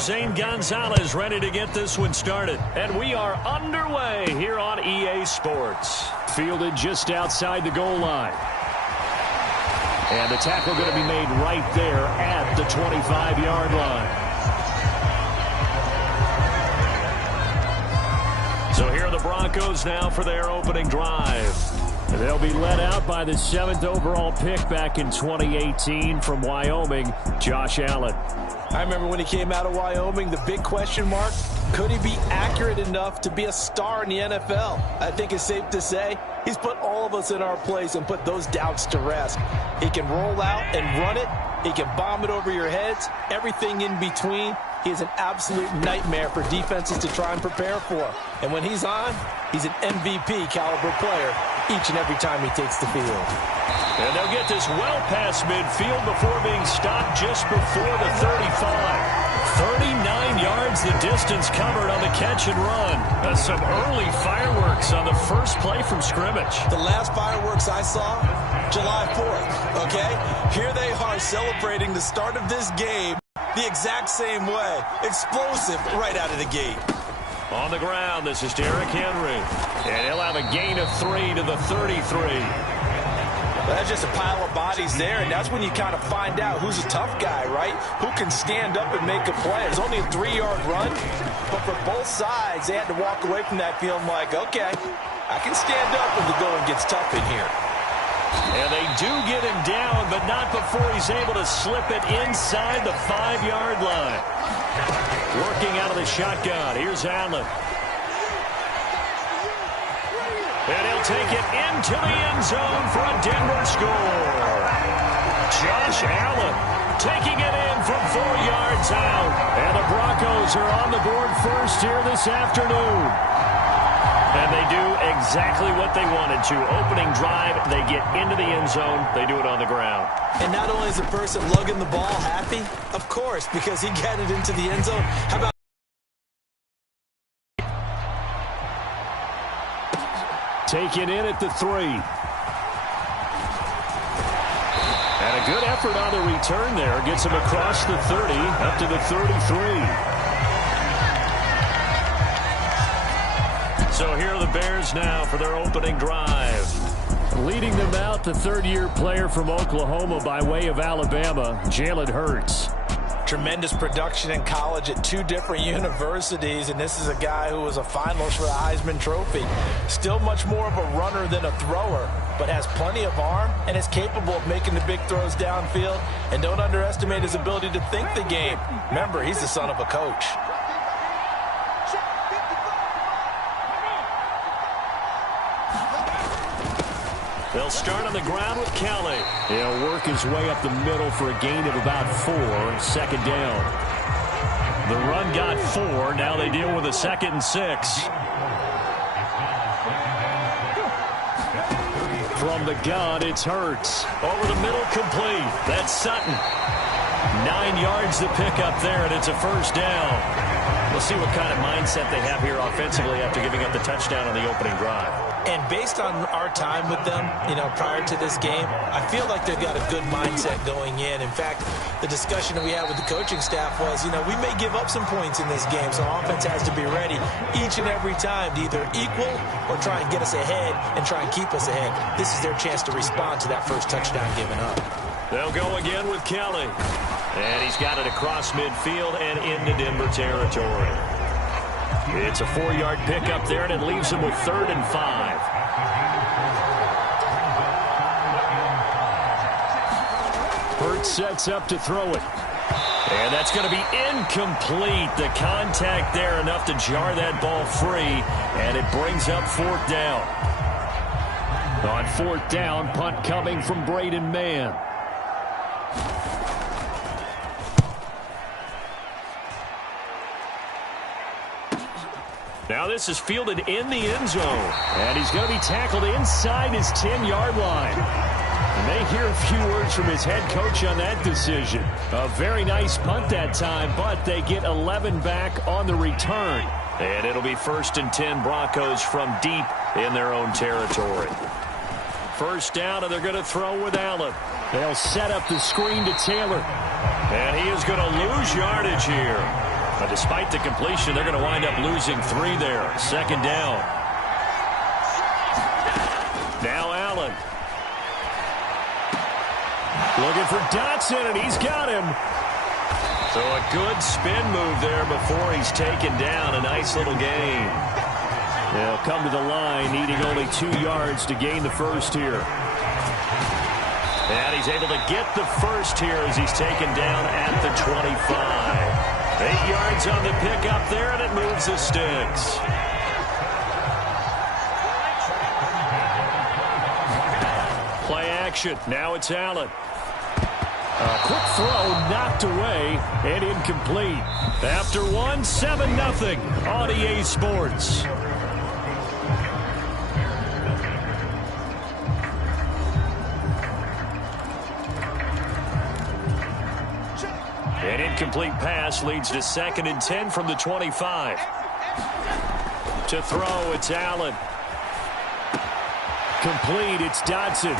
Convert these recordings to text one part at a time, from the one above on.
Zane Gonzalez ready to get this one started. And we are underway here on EA Sports. Fielded just outside the goal line. And the tackle going to be made right there at the 25-yard line. So here are the Broncos now for their opening drive. They'll be led out by the 7th overall pick back in 2018 from Wyoming, Josh Allen. I remember when he came out of Wyoming, the big question mark, could he be accurate enough to be a star in the NFL? I think it's safe to say he's put all of us in our place and put those doubts to rest. He can roll out and run it. He can bomb it over your heads. Everything in between. He is an absolute nightmare for defenses to try and prepare for. And when he's on, he's an MVP caliber player each and every time he takes the field. And they'll get this well past midfield before being stopped just before the 35. 39 yards the distance covered on the catch and run. Some early fireworks on the first play from scrimmage. The last fireworks I saw, July 4th, okay? Here they are celebrating the start of this game the exact same way. Explosive right out of the gate. On the ground, this is Derrick Henry. And he'll have a gain of 3 to the 33. That's just a pile of bodies there, and that's when you kind of find out who's a tough guy, right? Who can stand up and make a play. It's only a 3-yard run, but for both sides, they had to walk away from that feeling like, okay, I can stand up when the going gets tough in here. And they do get him down, but not before he's able to slip it inside the 5-yard line. Working out of the shotgun, here's Allen. And he'll take it into the end zone for a Denver score. Josh Allen taking it in from 4 yards out. And the Broncos are on the board first here this afternoon. And they do exactly what they wanted to. Opening drive, they get into the end zone. They do it on the ground. And not only is the person lugging the ball happy, of course, because he got it into the end zone. How about taken in at the 3. And a good effort on the return there. Gets him across the 30, up to the 33. So here are the Bears now for their opening drive. Leading them out, the third-year player from Oklahoma by way of Alabama, Jalen Hurts. Tremendous production in college at 2 different universities, and this is a guy who was a finalist for the Heisman Trophy. Still much more of a runner than a thrower, but has plenty of arm and is capable of making the big throws downfield. And don't underestimate his ability to think the game. Remember, he's the son of a coach. They'll start on the ground with Kelly. He'll work his way up the middle for a gain of about 4, second down. The run got 4. Now they deal with a 2nd and 6. From the gun, it's Hurts. Over the middle, complete. That's Sutton. 9 yards to pick up there, and it's a first down. We'll see what kind of mindset they have here offensively after giving up the touchdown on the opening drive. And based on our time with them, prior to this game, I feel like they've got a good mindset going in. In fact, the discussion that we had with the coaching staff was, we may give up some points in this game, so offense has to be ready each and every time to either equal or try and get us ahead and try and keep us ahead. This is their chance to respond to that first touchdown given up. They'll go again with Kelly. And he's got it across midfield and into Denver territory. It's a 4-yard pickup there, and it leaves him with 3rd and 5. Hurts sets up to throw it. And that's going to be incomplete. The contact there enough to jar that ball free, and it brings up 4th down. On 4th down, punt coming from Braden Mann. Now this is fielded in the end zone. And he's going to be tackled inside his 10-yard line. And they hear a few words from his head coach on that decision. A very nice punt that time, but they get 11 back on the return. And it'll be 1st and 10 Broncos from deep in their own territory. First down, and they're going to throw with Allen. They'll set up the screen to Taylor. And he is going to lose yardage here. But despite the completion, they're going to wind up losing 3 there. Second down. Now Allen. Looking for Dotson, and he's got him. So a good spin move there before he's taken down. A nice little gain. They'll come to the line, needing only 2 yards to gain the first here. And he's able to get the first here as he's taken down at the 25. 8 yards on the pickup there, and it moves the sticks. Play action. Now it's Allen. A quick throw knocked away and incomplete. After 1, 7-0 on EA Sports. An incomplete pass leads to 2nd and 10 from the 25. To throw, it's Allen. Complete, it's Dotson.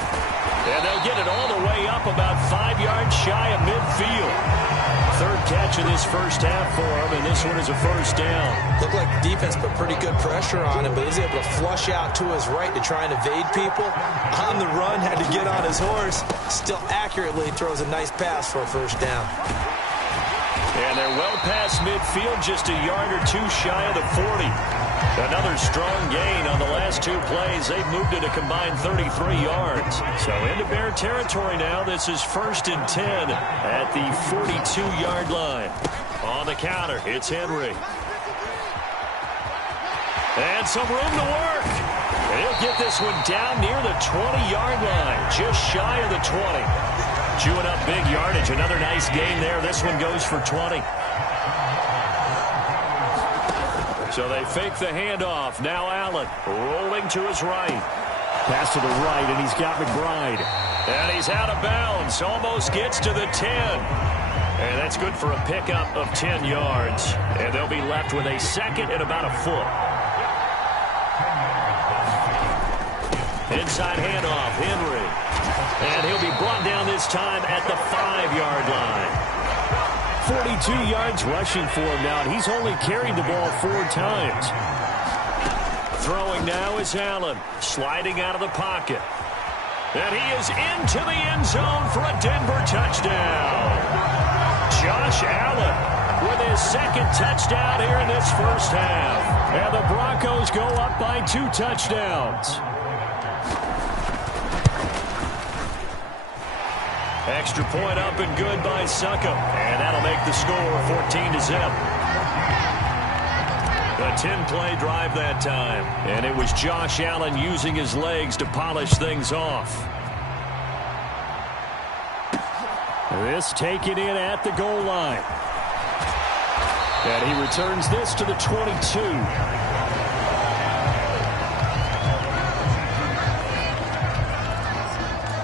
And they'll get it all the way up about 5 yards shy of midfield. 3rd catch of this first half for him, and this one is a first down. Looked like the defense put pretty good pressure on him, but he was able to flush out to his right to try and evade people. On the run, had to get on his horse. Still accurately throws a nice pass for a first down. And they're well past midfield, just a yard or 2 shy of the 40. Another strong gain on the last 2 plays. They've moved it a combined 33 yards. So into Bear territory now. This is 1st and 10 at the 42-yard line. On the counter, it's Henry. And some room to work. He'll get this one down near the 20-yard line, just shy of the 20. Chewing up big yardage. Another nice gain there. This one goes for 20. So they fake the handoff. Now Allen rolling to his right. Pass to the right, and he's got McBride. And he's out of bounds. Almost gets to the 10. And that's good for a pickup of 10 yards. And they'll be left with a 2nd and about a foot. Inside handoff, Henry. And he'll be brought down this time at the 5-yard line. 42 yards rushing for him now, and he's only carried the ball 4 times. Throwing now is Allen, sliding out of the pocket. And he is into the end zone for a Denver touchdown. Josh Allen with his 2nd touchdown here in this first half. And the Broncos go up by 2 touchdowns. Extra point up and good by Suckup. And that'll make the score 14-0. A 10-play drive that time. And it was Josh Allen using his legs to polish things off. This taken in at the goal line. And he returns this to the 22.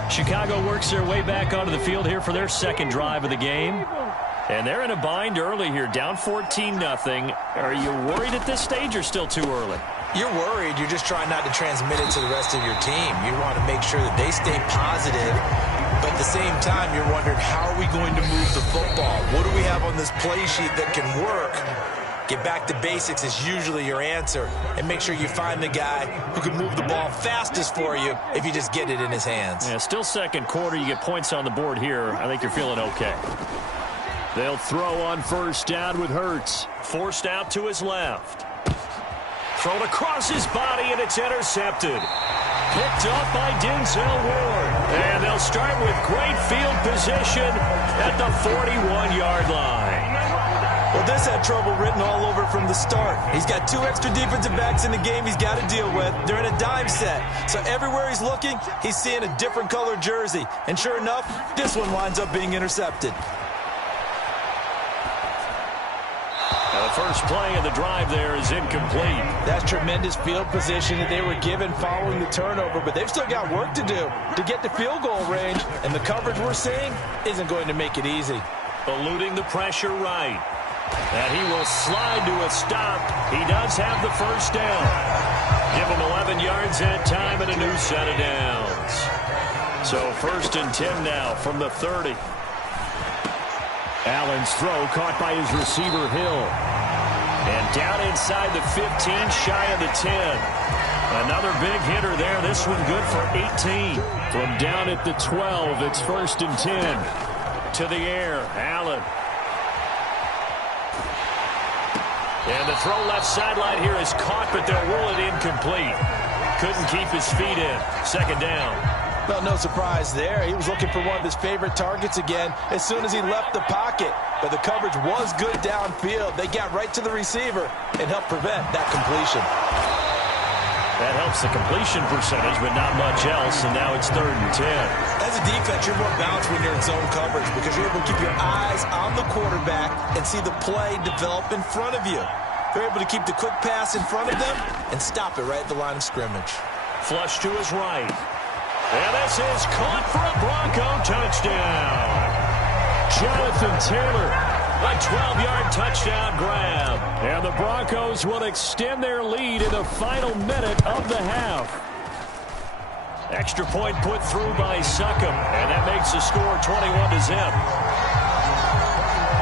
Chicago works their way back onto the field here for their 2nd drive of the game. And they're in a bind early here, down 14-0. Are you worried at this stage or still too early? You're worried. You're just trying not to transmit it to the rest of your team. You want to make sure that they stay positive. But at the same time, you're wondering, how are we going to move the football? What do we have on this play sheet that can work? Get back to basics is usually your answer. And make sure you find the guy who can move the ball fastest for you if you just get it in his hands. Yeah, still 2nd quarter. You get points on the board here. I think you're feeling okay. They'll throw on 1st down with Hurts. Forced out to his left. Thrown across his body, and it's intercepted. Picked up by Denzel Ward. And they'll start with great field position at the 41-yard line. Well, this had trouble written all over from the start. He's got 2 extra defensive backs in the game he's got to deal with. They're in a dime set. So everywhere he's looking, he's seeing a different colored jersey. And sure enough, this one winds up being intercepted. Now the first play of the drive there is incomplete. That's tremendous field position that they were given following the turnover, but they've still got work to do to get to field goal range. And the coverage we're seeing isn't going to make it easy. Eluding the pressure right. And he will slide to a stop. He does have the first down. Give him 11 yards that time and a new set of downs. So 1st and 10 now from the 30. Allen's throw caught by his receiver, Hill. And down inside the 15, shy of the 10. Another big hitter there. This one good for 18. From down at the 12, it's 1st and 10. To the air, Allen. And the throw left sideline here is caught, but they'll rule it incomplete. Couldn't keep his feet in. 2nd down. Well, no surprise there. He was looking for one of his favorite targets again as soon as he left the pocket. But the coverage was good downfield. They got right to the receiver and helped prevent that completion. That helps the completion percentage, but not much else, and now it's 3rd and 10. As a defense, you're more balanced when you're in zone coverage because you're able to keep your eyes on the quarterback and see the play develop in front of you. They're able to keep the quick pass in front of them and stop it right at the line of scrimmage. Flush to his right. And this is caught for a Bronco touchdown. Jonathan Taylor, a 12-yard touchdown grab. And the Broncos will extend their lead in the final minute of the half. Extra point put through by Succop, and that makes the score 21-0.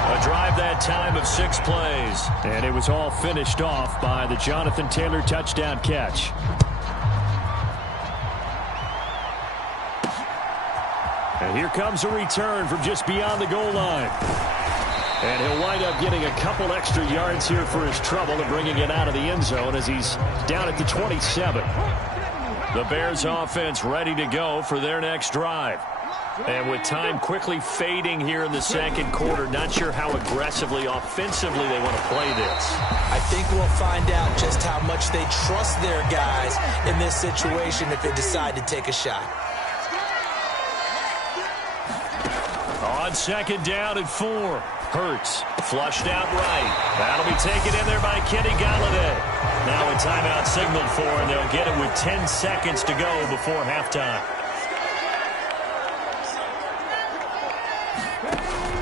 A drive that time of 6 plays. And it was all finished off by the Jonathan Taylor touchdown catch. And here comes a return from just beyond the goal line. And he'll wind up getting a couple extra yards here for his trouble and bringing it out of the end zone as he's down at the 27. The Bears offense ready to go for their next drive. And with time quickly fading here in the 2nd quarter, not sure how aggressively, offensively they want to play this. I think we'll find out just how much they trust their guys in this situation if they decide to take a shot. On 2nd down and 4. Hurts flushed out right. That'll be taken in there by Kenny Galladay. Now a timeout signaled for, and they'll get it with 10 seconds to go before halftime.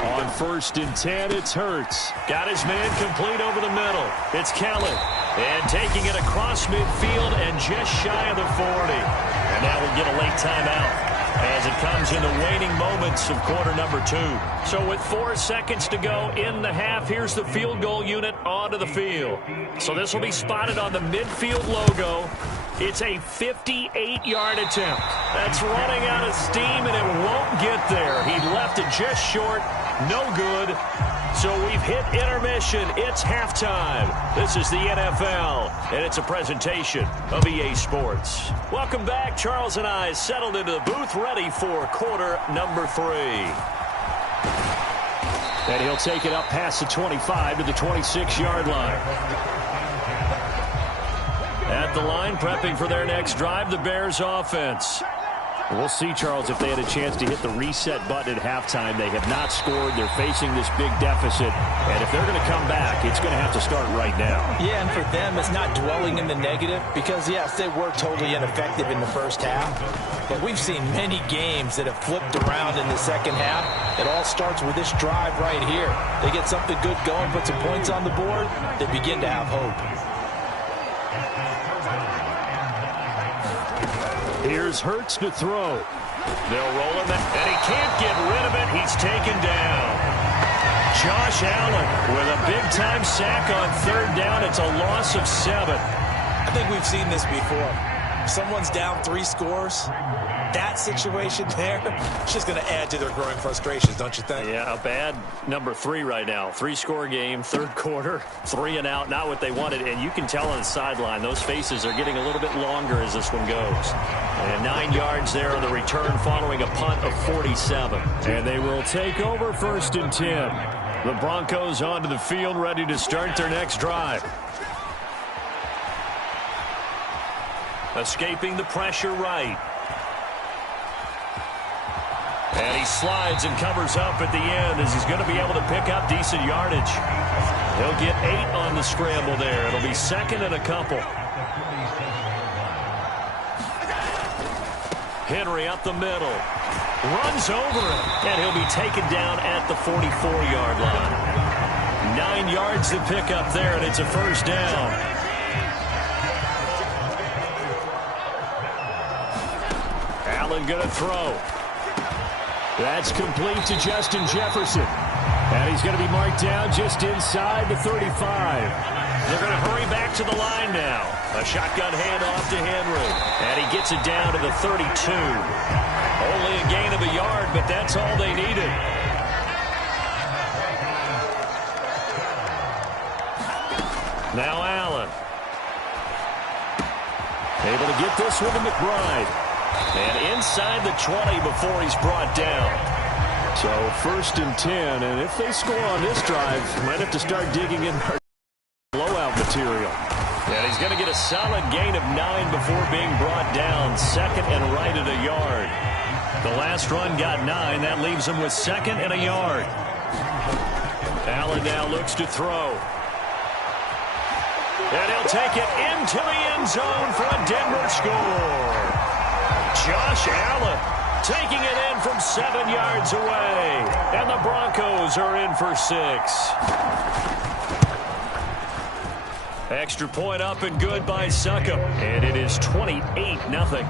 On 1st and 10, it's Hurts. Got his man complete over the middle. It's Kellen. And taking it across midfield and just shy of the 40. And now we'll get a late timeout as it comes in the waning moments of quarter number 2. So with 4 seconds to go in the half, here's the field goal unit onto the field. So this will be spotted on the midfield logo. It's a 58-yard attempt. That's running out of steam, and it won't get there. He left it just short. No good. So we've hit intermission. It's halftime. This is the NFL, and it's a presentation of EA Sports. Welcome back. Charles and I settled into the booth, ready for quarter number 3. And he'll take it up past the 25 to the 26-yard line. At the line, prepping for their next drive, the Bears offense. We'll see, Charles, if they had a chance to hit the reset button at halftime. They have not scored. They're facing this big deficit. And if they're going to come back, it's going to have to start right now. Yeah, and for them, it's not dwelling in the negative because, yes, they were totally ineffective in the first half. But we've seen many games that have flipped around in the second half. It all starts with this drive right here. They get something good going, put some points on the board, they begin to have hope. Here's Hurts to throw. They'll roll him, and he can't get rid of it. He's taken down. Josh Allen with a big-time sack on 3rd down. It's a loss of 7. I think we've seen this before. Someone's down 3 scores. That situation there, it's just going to add to their growing frustrations, don't you think? Yeah, a bad number 3 right now. 3-score game, 3rd quarter, 3 and out, not what they wanted. And you can tell on the sideline, those faces are getting a little bit longer as this one goes. And 9 yards there on the return following a punt of 47. And they will take over 1st and 10. The Broncos onto the field, ready to start their next drive. Escaping the pressure right. And he slides and covers up at the end as he's going to be able to pick up decent yardage. He'll get 8 on the scramble there. It'll be 2nd and a couple. Henry up the middle. Runs over him. And he'll be taken down at the 44-yard line. 9 yards to pick up there, and it's a 1st down. Allen going to throw. That's complete to Justin Jefferson. And he's going to be marked down just inside the 35. They're going to hurry back to the line now. A shotgun handoff to Henry. And he gets it down to the 32. Only a gain of a yard, but that's all they needed. Now Allen. Able to get this one to McBride. And inside the 20 before he's brought down. So 1st and 10, and if they score on this drive, might have to start digging in their blowout material. And he's going to get a solid gain of 9 before being brought down. 2nd and right at a yard. The last run got 9. That leaves him with 2nd and a yard. Allen now looks to throw. And he'll take it into the end zone for a Denver score. Josh Allen taking it in from 7 yards away. And the Broncos are in for 6. Extra point up and good by Succop. And it is 28-0.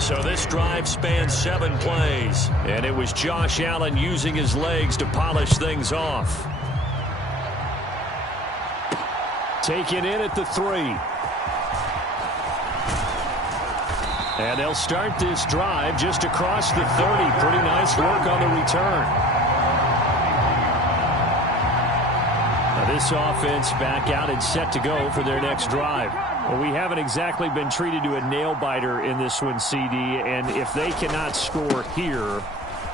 So this drive spans 7 plays. And it was Josh Allen using his legs to polish things off. Taken in at the 3. And they'll start this drive just across the 30. Pretty nice work on the return. Now this offense back out and set to go for their next drive. Well, we haven't exactly been treated to a nail-biter in this one, CD. And if they cannot score here,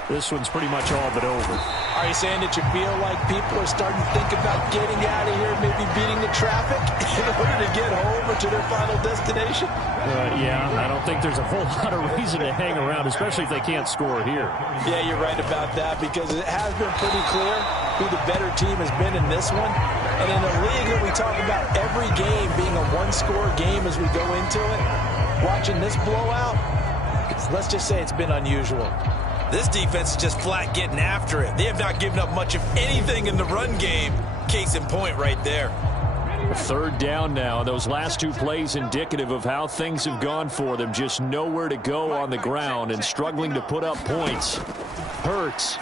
this one's pretty much all but over. Are you saying that you feel like people are starting to think about getting out of here, maybe beating the traffic in order to get home or to their final destination? Yeah, I don't think there's a whole lot of reason to hang around, especially if they can't score here. Yeah, you're right about that, because it has been pretty clear who the better team has been in this one. And in a league that we talk about every game being a one-score game as we go into it, watching this blowout, let's just say it's been unusual. This defense is just flat getting after it. They have not given up much of anything in the run game. Case in point right there. 3rd down now. Those last 2 plays indicative of how things have gone for them. Just nowhere to go on the ground and struggling to put up points. Hurts.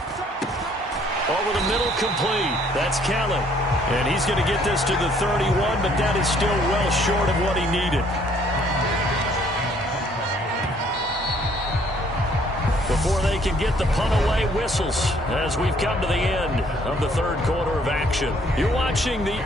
Over the middle, complete. That's Kellen. And he's going to get this to the 31, but that is still well short of what he needed. Before they can get the punt away, whistles as we've come to the end of the 3rd quarter of action. You're watching the